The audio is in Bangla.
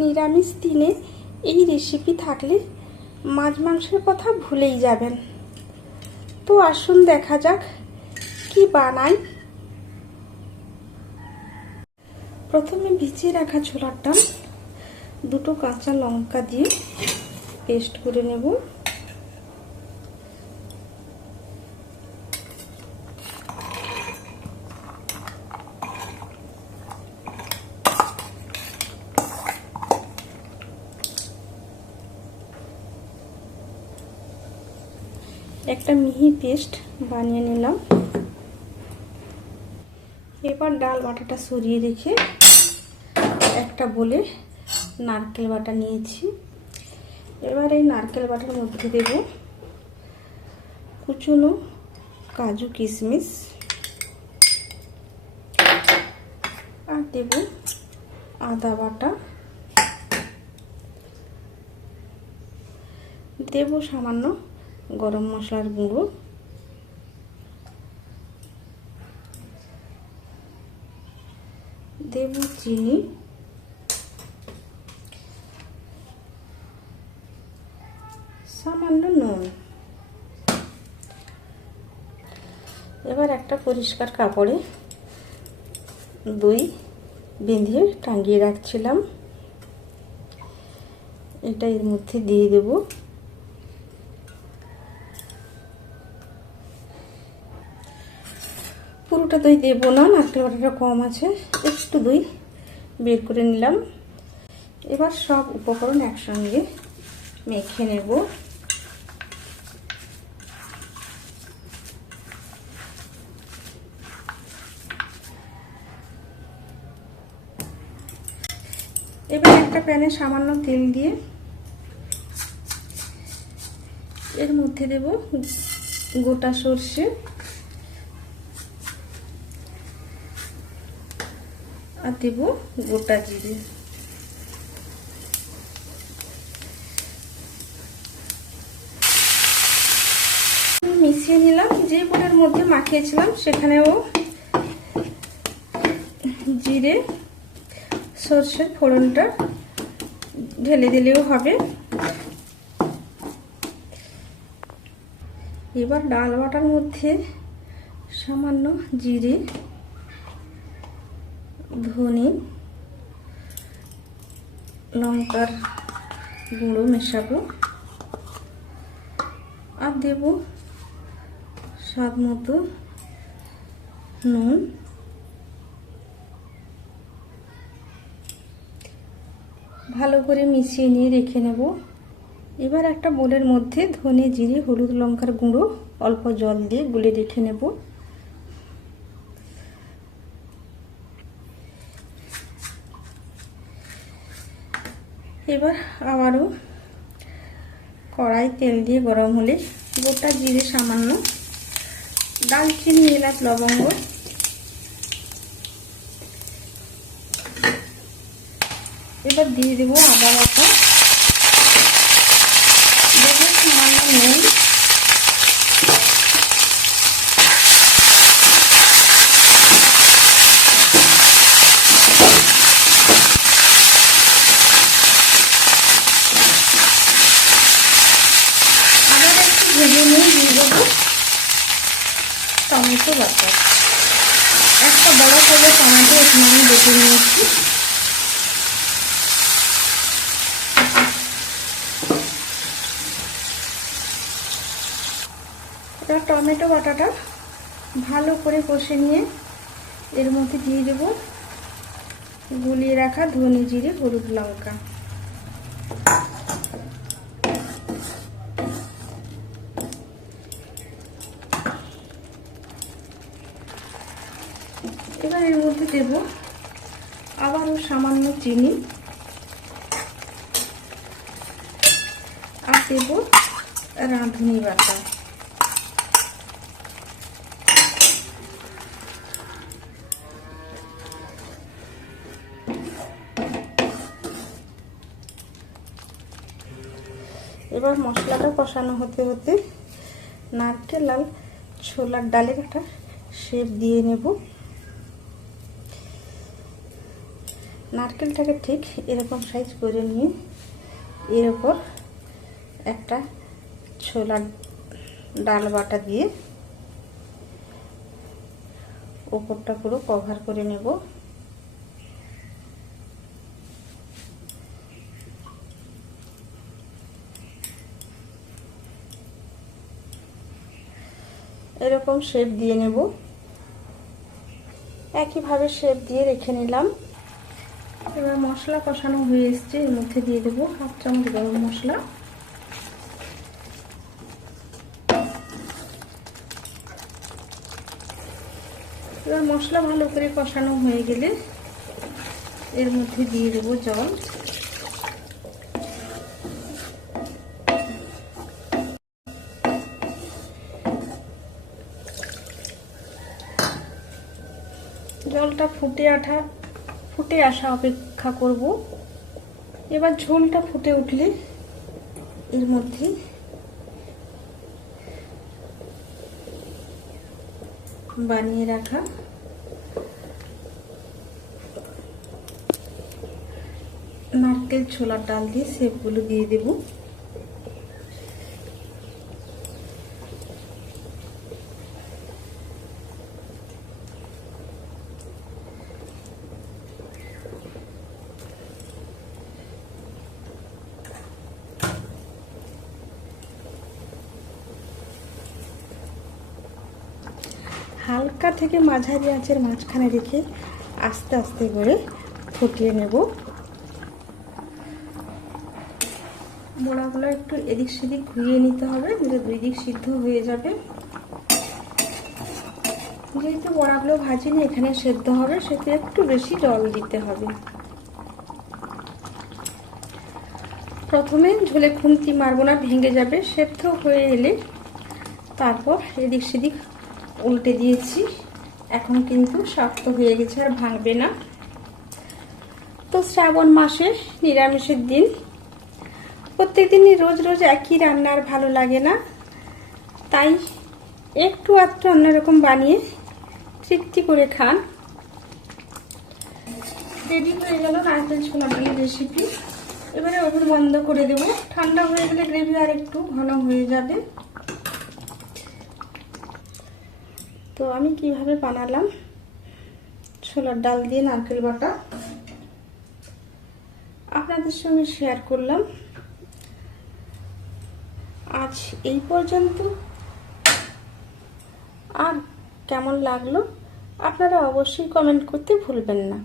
নিরামিষ দিনে এই রেসিপি থাকলে মাছ মাংসের কথা ভুলেই যাবেন। তো আসুন দেখা যাক কি বানাই। প্রথমে ভিজিয়ে রাখা ছোলার ডাল, দুটো কাঁচা লঙ্কা দিয়ে পেস্ট করে নেব। একটা মিহি পেস্ট বানিয়ে নিলাম। এবার ডাল বাটাটা সরিয়ে রেখে একটা বলে নারকেল বাটা নিয়েছি। এবার এই নারকেল বাটার মধ্যে দেব কুচুনো কাজু কিশমিশ। আর দেব আদা বাটা। দেব সামান্য গরম মশলার গুঁড়ো। দেব চিনি। সামান্য নুন। এবার একটা পরিষ্কার কাপড়ে দই বেঁধে টাঙিয়ে রাখছিলাম। এটা এর মধ্যে দিয়ে দেব। পুরোটা দই দেবো না, নারকেল বাটাটা কম আছে, একটু দই বের করে নিলাম। এবার সব উপকরণ একসঙ্গে মেখে নেব। এবার একটা প্যানে সামান্য তেল দিয়ে এর মধ্যে দেব গোটা সর্ষে। আর দেব গোটা জিরে। মিশিয়ে নিলাম, যে বোটের মধ্যে মাখিয়েছিলাম, সেখানেও জিরে, সর্ষের ফোড়নটা ঢেলে দিলেও হবে। এবার ডাল বাটার মধ্যে সামান্য জিরে ধনে, লঙ্কার গুঁড়ো মেশাবো। আর দেব স্বাদ মতো নুন। ভালো করে মিশিয়ে নিয়ে রেখে নেব। এবার একটা বোলের মধ্যে ধনে, জিরে, হলুদ, লঙ্কার গুঁড়ো, অল্প জল দিয়ে গুলে রেখে নেব। আবারও কড়াই তেল দিয়ে গরম হলে গোটা জিরে সামান্য দালচিনি এলাচ, লবঙ্গ এবার দিয়ে দেবো আদা বাটা, সামান্য নুন আবার একটু ভেজে নিয়ে দিয়ে দেবো টমেটো বাটা একটা বড় করে টমেটো এখানে আমি বেটে নিয়েছি। এবার টমেটো বাটাটা ভালো করে কষে নিয়ে এর মধ্যে দিয়ে দেবো গুলিয়ে রাখা ধনে জিরে, হলুদ লঙ্কা এবার এর মধ্যে দেব। আবারও সামান্য চিনি। আর দেব রাঁধুনি বাটা। এবার মশলাটা কষানো হতে হতে নারকেল লাল ছোলার ডালের একটা শেপ দিয়ে নেব। নারকেলটাকে ঠিক এরকম সাইজ করে নিয়ে এর ওপর একটা ছোলার ডাল বাটা দিয়ে ওপরটা পুরো কভার করে নেব। এরকম শেপ দিয়ে নেব। একইভাবে শেপ দিয়ে রেখে নিলাম। এবার মশলা কষানো হয়ে এসছে, এর মধ্যে দিয়ে দেবো হাফ চামচ গরম মশলা। এবার মশলা ভালো করে কষানো হয়ে গেলে এর মধ্যে দিয়ে দেবো জল। জলটা ফুটে আঠা ফুটে আসা অপেক্ষা করব। এবার ঝোলটা ফুটে উঠলে এর মধ্যে বানিয়ে রাখা নারকেল ছোলার ডাল দিয়ে সেপগুলো দিয়ে দেব। হালকা থেকে মাঝারি আঁচের মাঝখানে রেখে আস্তে আস্তে করে ফুটিয়ে নেব। বড়াগুলো একটু এদিক সেদিক ঘুরিয়ে নিতে হবে দুই দিক সিদ্ধ হয়ে যাবে। যেহেতু বড়াগুলো ভাজিনি, এখানে সেদ্ধ হবে সেতে একটু বেশি জল দিতে হবে। প্রথমে ঝোলে খুন্তি মারবো না, ভেঙে যাবে, সেদ্ধ হয়ে এলে তারপর এদিক সেদিক উল্টে দিয়েছি। এখন কিন্তু শক্ত হয়ে গেছে আর ভাঙবে না। তো শ্রাবণ মাসে নিরামিষের দিন। প্রত্যেক দিনই রোজ রোজ একই রান্না আর ভালো লাগে না। তাই একটু আধটু অন্যরকম বানিয়ে তৃপ্তি করে খান। রেডি হয়ে গেল নারকেল ছোলা রেসিপি এবারে ওভেন বন্ধ করে দেবো। ঠান্ডা হয়ে গেলে গ্রেভি আর একটু ঘন হয়ে যাবে। তো আমি কীভাবে বানালাম? ছোলার ডাল দিয়ে নারকেল বাটা। আপনাদের সঙ্গে শেয়ার করলাম। আজ এই পর্যন্ত। আর কেমন লাগল? আপনারা অবশ্যই কমেন্ট করতে ভুলবেন না।